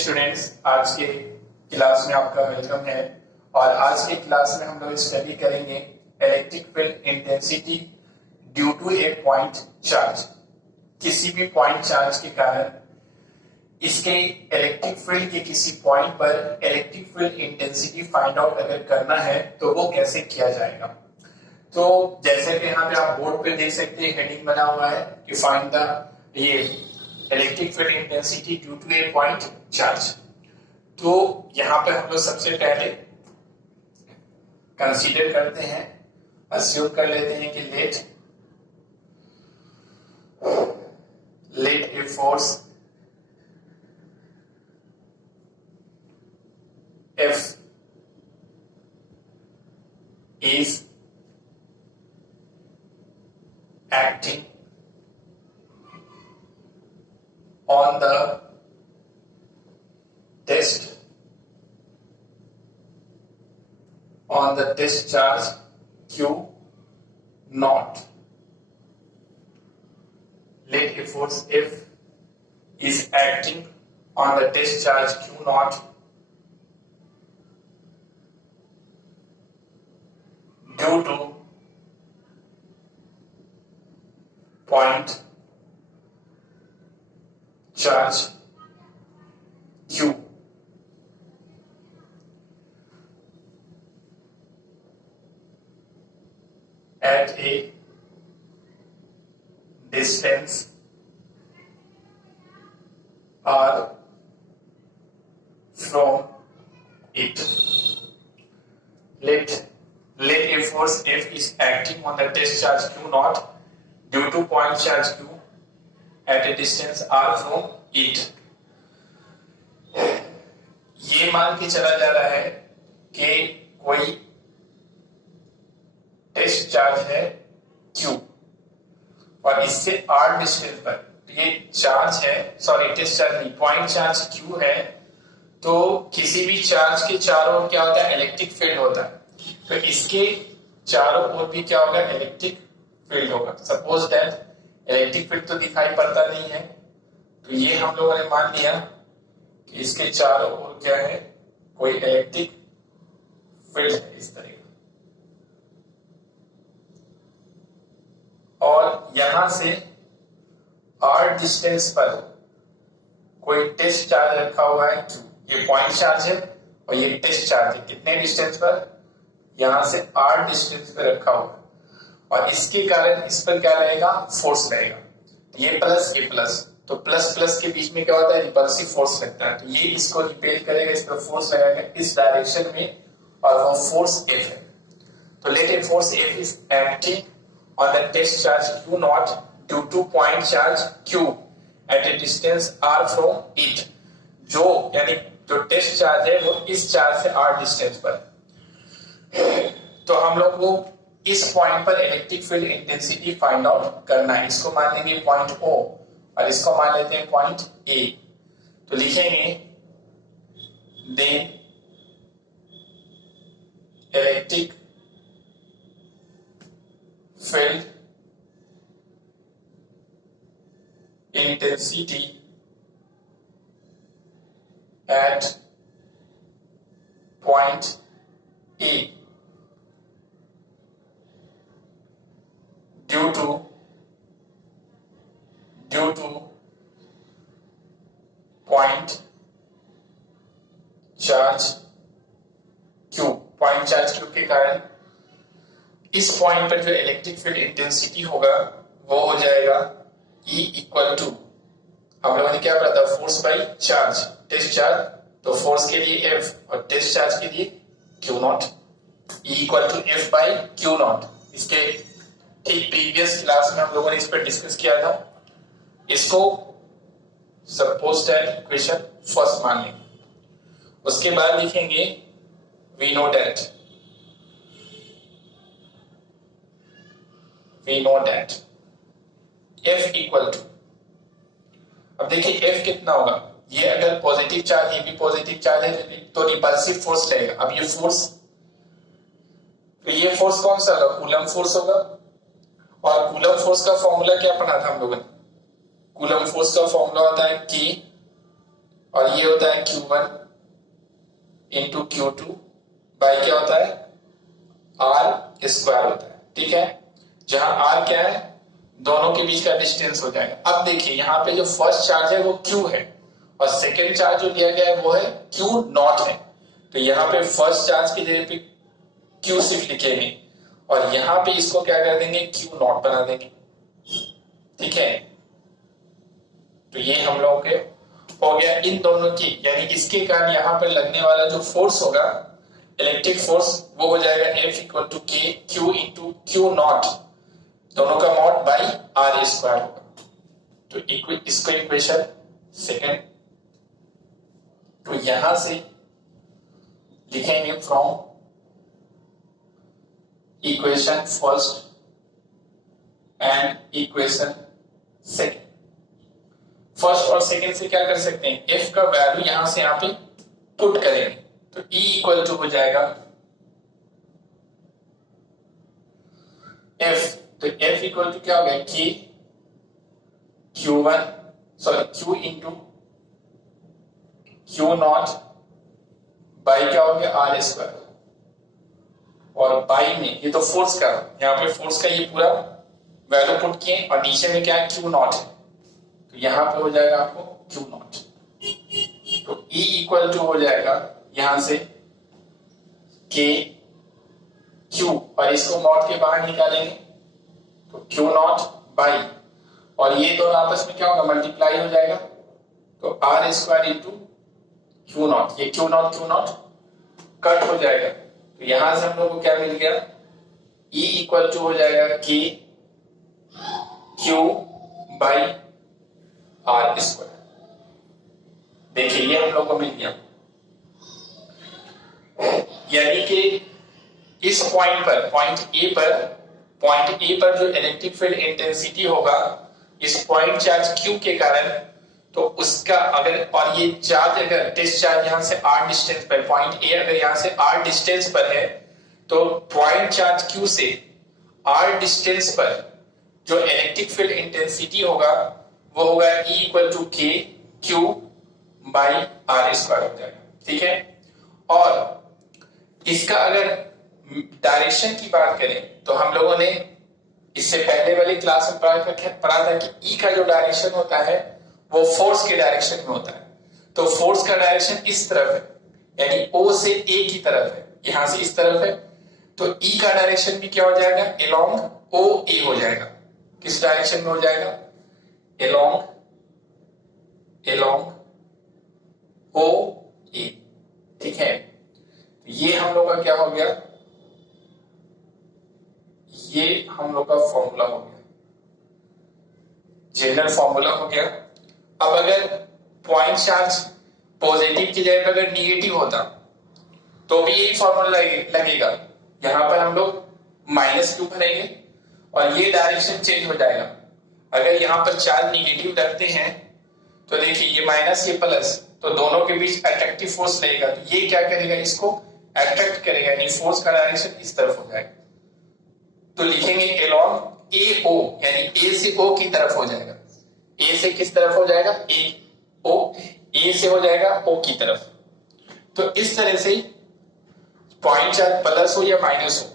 Students, आज के class में आपका वेलकम है। और आज के क्लास में हम लोग स्टडी करेंगे electric field intensity due to a point charge. किसी भी पॉइंट चार्ज के कारण इसके इलेक्ट्रिक फील्ड के किसी पॉइंट पर electric field intensity find out अगर करना है तो वो कैसे किया जाएगा। तो जैसे कि यहाँ पे आप बोर्ड पे देख सकते हैं, हेडिंग बना हुआ है कि फाइंड द ये electric field intensity due to a point charge. तो यहाँ पे हम लोग सबसे पहले कंसीडर करते हैं, अस्यूम कर लेते हैं कि let a force F is acting on the test charge Q naught. Let a force F is acting on the test charge Q naught due to point charge Q. At a distance r from it. Let a force F is acting on the test charge Q naught due to point charge Q at a distance r from it. ये मान के चला जा रहा है कि कोई test charge है Q और इससे r डिस्टेंस पर, तो ये चार्ज है, सॉरी टेस्ट चार्ज नहीं, पॉइंट चार्ज Q है। तो किसी भी चार्ज के चारों ओर क्या होता है, इलेक्ट्रिक फील्ड होता है। तो इसके चारों ओर भी क्या होगा, इलेक्ट्रिक फील्ड होगा। सपोज दैट इलेक्ट्रिक फील्ड तो दिखाई पड़ता नहीं है, तो ये हम लोगों ने मान लिया कि इसके चारों ओर क्या है, कोई इलेक्ट्रिक फील्ड है इस तरह का। और यहां से r डिस्टेंस पर कोई टेस्ट चार्ज रखा हुआ है Q। ये पॉइंट चार्ज है और ये टेस्ट चार्ज है। कितने डिस्टेंस पर, यहां से r डिस्टेंस पे रखा हुआ है। और इसके कारण इस पर क्या रहेगा, फोर्स रहेगा। ये प्लस ये प्लस, तो प्लस प्लस के बीच में क्या होता है, रिपल्सिव फोर्स लगता है। तो ये इसको रिपेल करेगा, इस पर फोर्स लगाएगा इस डायरेक्शन में, और वो फोर्स F है। तो let a force F is acting on the test charge Q naught due to point charge Q at a distance r from it। जो यानी जो टेस्ट चार्ज है वो इस चार्ज से r डिस्टेंस पर। तो हम लोग को इस पॉइंट पर electric field intensity find out करना है। इसको मान लेंगे पॉइंट O और इसको मान लेते हैं पॉइंट A। तो लिखेंगे then electric field intensity at point A due to point charge Q। point charge Q के कारण इस पॉइंट पर जो इलेक्ट्रिक फील्ड इंटेंसिटी होगा वो हो जाएगा E इक्वल टू, हम लोगों ने क्या पढ़ा था, force by charge, test charge. तो फोर्स के लिए F और टेस्ट चार्ज के लिए Q naught. E equal to F by Q naught. इसके ठीक प्रीवियस क्लास में हम लोगों ने इस पर डिस्कस किया था। इसको सपोज दैट इक्वेशन फर्स्ट मान लेंगे। उसके बाद लिखेंगे we know that F equal to, अब देखिए F कितना होगा, ये अगर पॉजिटिव चार्ज, ये भी पॉजिटिव चार्ज है तो रिपल्सिव फोर्स रहेगा। अब ये फोर्स, तो ये फोर्स कौन सा होगा, कूलम फोर्स होगा। और कूलम फोर्स का फॉर्मूला क्या पढ़ा था हम लोगों ने, कूलम फोर्स का फॉर्मूला होता है K और ये होता है Q1 इंटू Q2 बाई क्या होता है R स्क्वायर होता है। ठीक है, जहां R क्या है, दोनों के बीच का डिस्टेंस हो जाएगा। अब देखिए यहाँ पे जो फर्स्ट चार्ज है वो Q है और सेकेंड चार्ज जो दिया गया है वो है Q0 है। तो यहाँ पे फर्स्ट चार्ज की जगह पे Q6 लिखेंगे और यहाँ पे इसको क्या कर देंगे Q0 बना देंगे। ठीक है, तो ये हम लोगों के हो गया इन दोनों की, यानी इसके कारण यहाँ पर लगने वाला जो फोर्स होगा इलेक्ट्रिक फोर्स वो हो जाएगा F इक्वल टू के Q इंटू Q0, दोनों का मॉड बाई R स्क्वायर होगा। तो इसको इक्वेशन सेकेंड, तो यहां से लिखेंगे from equation first and equation second. First और सेकेंड से क्या कर सकते हैं, F का वैल्यू यहां से यहां पे पुट करेंगे तो E इक्वल टू हो जाएगा F, तो F इक्वल टू क्या हो गया K Q1 sorry Q into Q0 by क्या हो गया R स्क्वायर, और बाई में ये तो फोर्स का, यहाँ पे फोर्स का ये पूरा वैल्यू पुट किए और नीचे में क्या है Q0 है, तो यहां पे हो जाएगा आपको Q0, तो E इक्वल टू हो जाएगा यहां से K Q और इसको मॉड के बाहर निकालेंगे तो Q0 बाई, और ये दोनों आपस में क्या होगा मल्टीप्लाई हो जाएगा तो R स्क्वायर इंटू Q0, ये Q0 कट हो जाएगा। तो यहां से हम लोग को क्या मिल गया E इक्वल टू हो जाएगा K Q by R square. देखिए ये हम लोग को मिल गया, यानी कि इस पॉइंट पर पॉइंट ए पर जो इलेक्ट्रिक फील्ड इंटेंसिटी होगा इस पॉइंट चार्ज Q के कारण, तो उसका अगर, और ये चार्ज अगर टेस्ट चार्ज यहां से R डिस्टेंस पर, पॉइंट ए अगर यहां से R डिस्टेंस पर है तो पॉइंट चार्ज Q से R डिस्टेंस पर जो इलेक्ट्रिक फील्ड इंटेंसिटी होगा वो होगा E इक्वल टू के Q बाई R स्क्वायर हो जाएगा। ठीक है, और इसका अगर डायरेक्शन की बात करें तो हम लोगों ने इससे पहले वाली क्लास में पढ़ा था कि E का जो डायरेक्शन होता है वो फोर्स के डायरेक्शन में होता है, तो फोर्स का डायरेक्शन इस तरफ है यानी O से A की तरफ है, यहां से इस तरफ है, तो E का डायरेक्शन भी क्या हो जाएगा अलोंग OA हो जाएगा। किस डायरेक्शन में हो जाएगा अलोंग OA। ठीक है, ये हम लोग का क्या हो गया, ये हम लोग का फॉर्मूला हो गया, जनरल फॉर्मूला हो गया। अब अगर पॉइंट चार्ज पॉजिटिव की जगह पर अगर निगेटिव होता तो भी यही फॉर्मूला लगेगा, यहां पर हम लोग -2 भरेंगे और ये डायरेक्शन चेंज हो जाएगा। अगर यहां पर चार्ज निगेटिव रखते हैं तो देखिए ये माइनस ये प्लस, तो दोनों के बीच अट्रैक्टिव फोर्स लगेगा, तो ये क्या करेगा इसको अट्रैक्ट करेगा, यानी फोर्स का डायरेक्शन इस तरफ हो जाएगा। तो लिखेंगे अलोंग AO, यानी A से O की तरफ हो जाएगा, A से किस तरफ हो जाएगा A से हो जाएगा O की तरफ। तो इस तरह से पॉइंट चार्ज प्लस हो या माइनस हो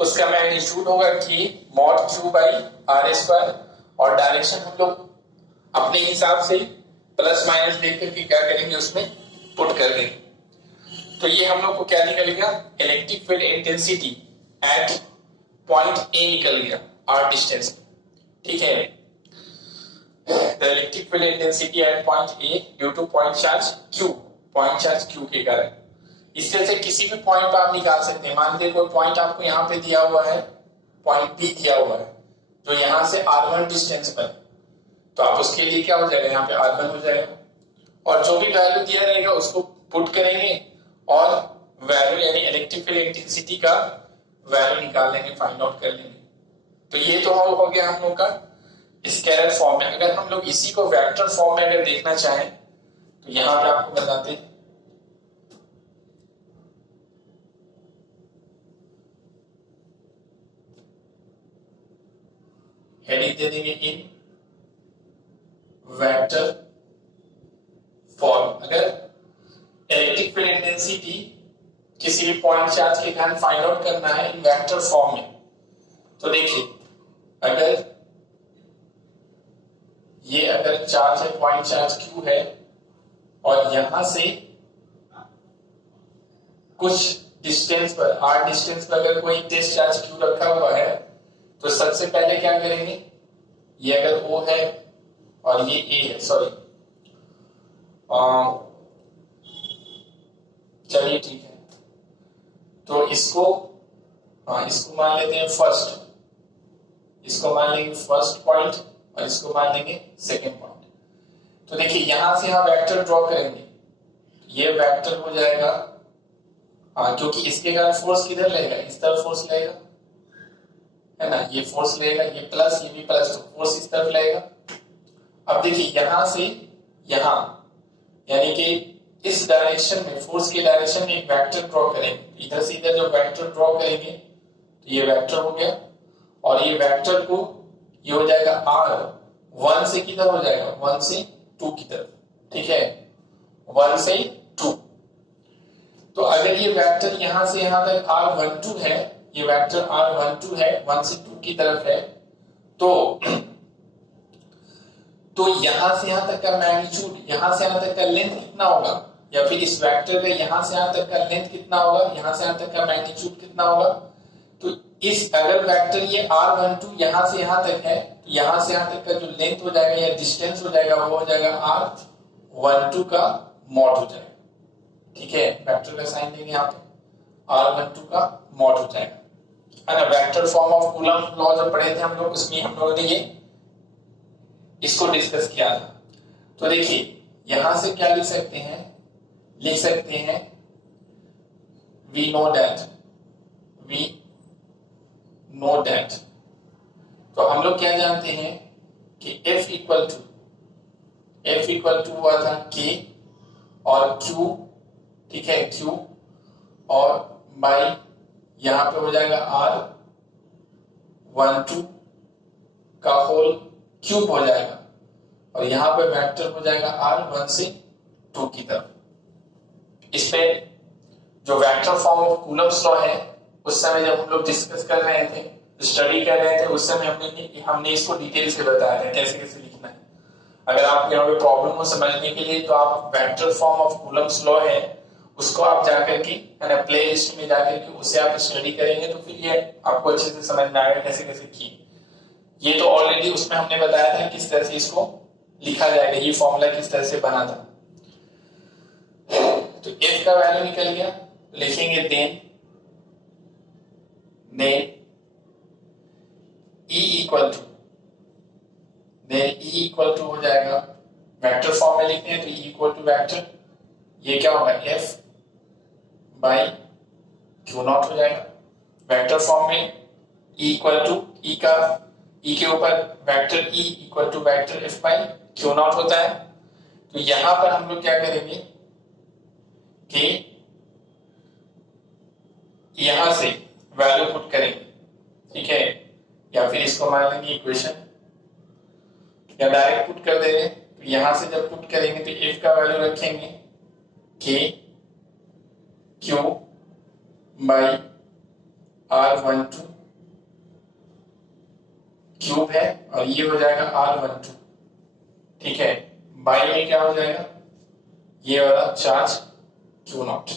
उसका मैग्नीट्यूड होगा कि mod Q by R square, और डायरेक्शन हम लोग अपने हिसाब से प्लस माइनस देख करके क्या करेंगे उसमें पुट कर देंगे। तो ये हम लोग को क्या निकलेगा electric field intensity at point A निकल गया R डिस्टेंस। ठीक है, the electric field intensity at point A due two point charge Q के कारण। इस तरह से किसी भी पॉइंट पर आप निकाल सकते हैं। मान लीजिए कोई पॉइंट आपको यहाँ पे दिया हुआ है, पॉइंट बी दिया हुआ है जो यहाँ से R1 डिस्टेंस पर, तो आप उसके लिए क्या हो जाएगा यहाँ पे R1 हो जाएगा, और जो भी वैल्यू दिया रहेगा उसको पुट करेंगे और वैल्यू यानी इलेक्ट्रिक फील्ड इंटेंसिटी का वैल्यू निकाल लेंगे, फाइंड आउट कर लेंगे। तो ये तो हो गया हम लोग का स्केलर फॉर्म में। अगर हम लोग इसी को वेक्टर फॉर्म में अगर देखना चाहें तो यहां पे आपको बताते हैं, हेडिंग दे देंगे इन वेक्टर किसी भी पॉइंट चार्ज के कारण फाइंड आउट करना है इन वेक्टर फॉर्म में। तो देखिए अगर ये अगर चार्ज है, पॉइंट चार्ज क्यू है और यहां से कुछ डिस्टेंस पर, आर डिस्टेंस पर अगर कोई टेस्ट चार्ज क्यू रखा हुआ है तो सबसे पहले क्या करेंगे, ये अगर O है और ये A है, सॉरी चलिए ठीक है, तो इसको मान लेते हैं फर्स्ट, इसको मान लेंगे फर्स्ट पॉइंट और इसको मान लेंगे सेकेंड पॉइंट। तो देखिए यहां से हम वेक्टर ड्रॉ करेंगे, ये वेक्टर हो जाएगा क्योंकि इसके कारण फोर्स किधर लगेगा, इस तरफ फोर्स लगेगा, है ना, ये फोर्स लगेगा, ये प्लस ये भी प्लस, तो फोर्स इस तरफ लगेगा। अब देखिए यहां से यहां, यानी कि इस डायरेक्शन में, फोर्स के डायरेक्शन में एक वेक्टर ड्रॉ करेंगे, इधर से इधर जो वेक्टर ड्रॉ करेंगे तो ये वेक्टर हो गया, और ये वेक्टर को ये हो जाएगा आर, 1 से किधर हो जाएगा, 1 से 2 की तरफ, ठीक है, 1 से 2। तो अगर ये वेक्टर यहां से यहां तक r12 है, ये वेक्टर r12 है, 1 से 2 की तरफ है, तो यहां से यहां तक का मैग्नीट्यूड, यहां से यहां तक का लेंथ कितना होगा, या फिर इस वेक्टर का यहां से यहां तक का लेंथ कितना होगा, यहां से यहां तक का मैग्नीट्यूड कितना होगा। तो इस अगर वेक्टर ये r12 यहां से यहां तक है, तो यहां से यहां तक का जो लेंथ हो जाएगा या डिस्टेंस हो जाएगा वो हो जाएगा r12 का मॉड हो जाएगा, ठीक है, वेक्टर का साइन देंगे यहाँ पे, r12 का मॉड हो जाएगा, है ना। Vector form of coulomb law जो पढ़े थे हम लोग, उसमें हम लोगों ने ये इसको डिस्कस किया था। तो देखिए यहां से क्या लिख सकते हैं, वी नो दैट, तो हम लोग क्या जानते हैं कि F इक्वल टू हुआ था K और Q, ठीक है, Q और बाई यहां पे हो जाएगा R12 का होल क्यूब हो जाएगा, और यहां पे वेक्टर हो जाएगा R1 से 2 की तरफ। इस पे जो vector form of Coulomb's law है, उस समय जब हम लोग डिस्कस कर रहे थे, स्टडी कर रहे थे, उस समय हमने इसको डिटेल से बताया था कैसे कैसे लिखना है। अगर आप यहाँ पे प्रॉब्लम को समझने के लिए, तो आप vector form of Coulomb's law है उसको आप जाकर के, है ना, प्ले लिस्ट में जाकर के उसे आप स्टडी करेंगे तो फिर ये आपको अच्छे से समझ में आएगा कैसे कैसे की। ये तो ऑलरेडी उसमें हमने बताया था किस तरह से इसको लिखा जाएगा, ये फॉर्मूला किस तरह से बना था। तो F का वैल्यू निकल गया, लिखेंगे देन E इक्वल टू हो जाएगा, वेक्टर फॉर्म में लिखते हैं तो E इक्वल टू वेक्टर, ये क्या होगा F बाई Q नॉट हो जाएगा। वेक्टर फॉर्म में E इक्वल टू E के ऊपर vector E equal to vector F by Q naught होता है। तो यहां पर हम लोग क्या करेंगे कि यहां से वैल्यू पुट करेंगे, ठीक है, या फिर इसको मान लेंगे इक्वेशन, या डायरेक्ट पुट कर देंगे। तो यहां से जब पुट करेंगे तो F का वैल्यू रखेंगे K Q by R12 cube है, और ये हो जाएगा R12, ठीक है, बाई में क्या हो जाएगा, ये वाला चार्ज Q नॉट,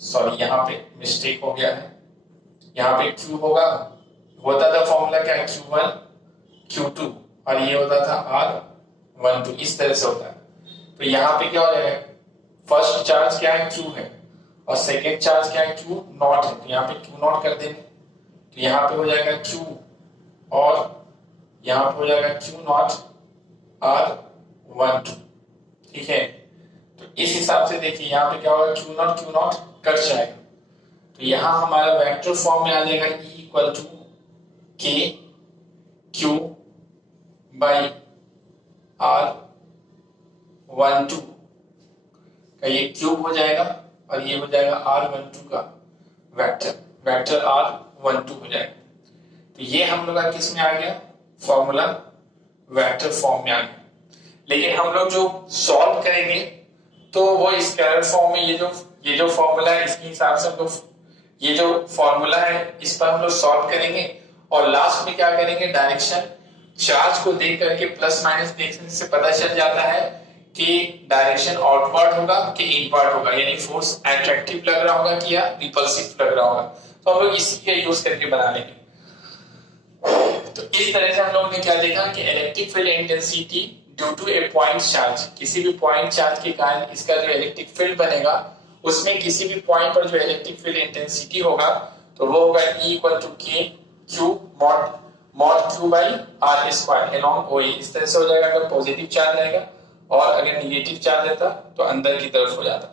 सॉरी यहाँ पे मिस्टेक हो गया है, यहाँ पे Q होता था फॉर्मूला क्या, Q1 Q2, और ये होता था R12, इस तरह से होता है। तो यहाँ पे क्या हो जाएगा, फर्स्ट चार्ज क्या है, Q है, और सेकेंड चार्ज क्या है, Q नॉट है, तो यहाँ पे Q नॉट कर देंगे, तो यहाँ पे हो जाएगा Q, और यहाँ पे हो जाएगा Q नॉट R12, ठीक है। तो इस हिसाब से देखिए यहाँ पे क्या होगा, Q नॉट कट जाएगा, तो यहाँ हमारा वेक्टर फॉर्म में आ जाएगा E equal to K Q by R12 का ये क्यूब हो जाएगा, और ये हो जाएगा R12 का वेक्टर R12 हो जाएगा। तो ये हम लोग का किस में आ गया, फॉर्मूला वेक्टर फॉर्म में आ गया। लेकिन हम लोग जो सॉल्व करेंगे तो वो स्केलर फॉर्म में, ये जो ये जो फॉर्मूला है इसके हिसाब से हम लोग ये जो फॉर्मूला है इस पर हम लोग सॉल्व करेंगे और लास्ट में क्या करेंगे, डायरेक्शन चार्ज को देख करके प्लस माइनस देखने से पता चल जाता है कि डायरेक्शन आउटवर्ड होगा कि इनवर्ड होगा, यानी फोर्स अट्रैक्टिव लग रहा होगा कि या रिपल्सिव लग रहा होगा। तो हम लोग इसी का यूज करके बना लेंगे। तो इस तरह से हम लोगों ने क्या देखा कि electric field intensity due to a point charge, किसी भी पॉइंट चार्ज के कारण इसका जो इलेक्ट्रिक फील्ड बनेगा उसमें किसी भी पॉइंट पर जो इलेक्ट्रिक फील्ड इंटेंसिटी होगा तो वो होगा E equal to K Q mod Q by R square along O A. इस तरह से हो जाएगा अगर पॉजिटिव चार्ज रहेगा, और अगर निगेटिव चार्ज रहता तो अंदर की तरफ हो जाता।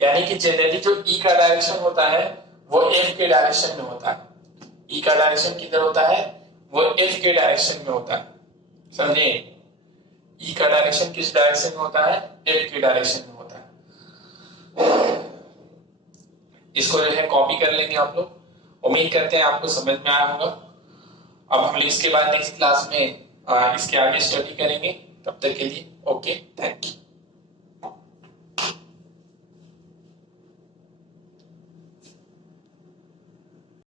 यानी कि जनरली जो E का डायरेक्शन होता है वो F के डायरेक्शन में होता है। E का डायरेक्शन किधर होता है, वो F के डायरेक्शन में होता है, समझे। E का डायरेक्शन किस डायरेक्शन में होता है, F के डायरेक्शन में होता है। इसको जो है कॉपी कर लेंगे आप लोग। उम्मीद करते हैं आपको समझ में आया होगा। अब हम लोग इसके बाद नेक्स्ट क्लास में इसके आगे स्टडी करेंगे। तब तक के लिए ओके, थैंक यू।